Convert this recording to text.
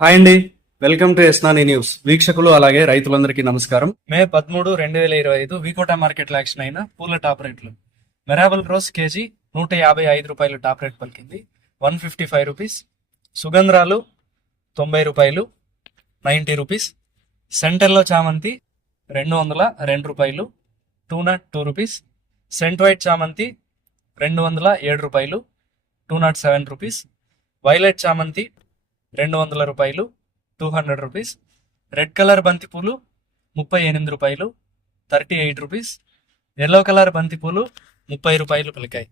Hi అండి. Welcome to ఎస్నాని news. వీక్షకులు అలాగే రైతులందరికీ నమస్కారం. మే 13, 2025 వికోటా మార్కెట్లో యాక్షన్ అయిన పూల టాప్ రేట్లు. మెరాబుల్ రోజ్ కేజీ 155 రూపాయలు టాప్ రేట్ పలికింది, 155 రూపీస్. సుగంధ్రాలు 90 రూపాయలు, 90 రూపీస్. సెంటర్లో చామంతి 202 రూపాయలు, 202 రూపీస్. సెంట్ వైట్ చామంతి 207 రూపాయలు, 207 రూపీస్. వైలెట్ చామంతి 200 రూపాయలు, 200 రూపీస్. రెడ్ కలర్ బంతిపూలు 38 రూపాయలు, 38 రూపీస్. ఎల్లో కలర్ బంతిపూలు 30 రూపాయలు పలికాయి.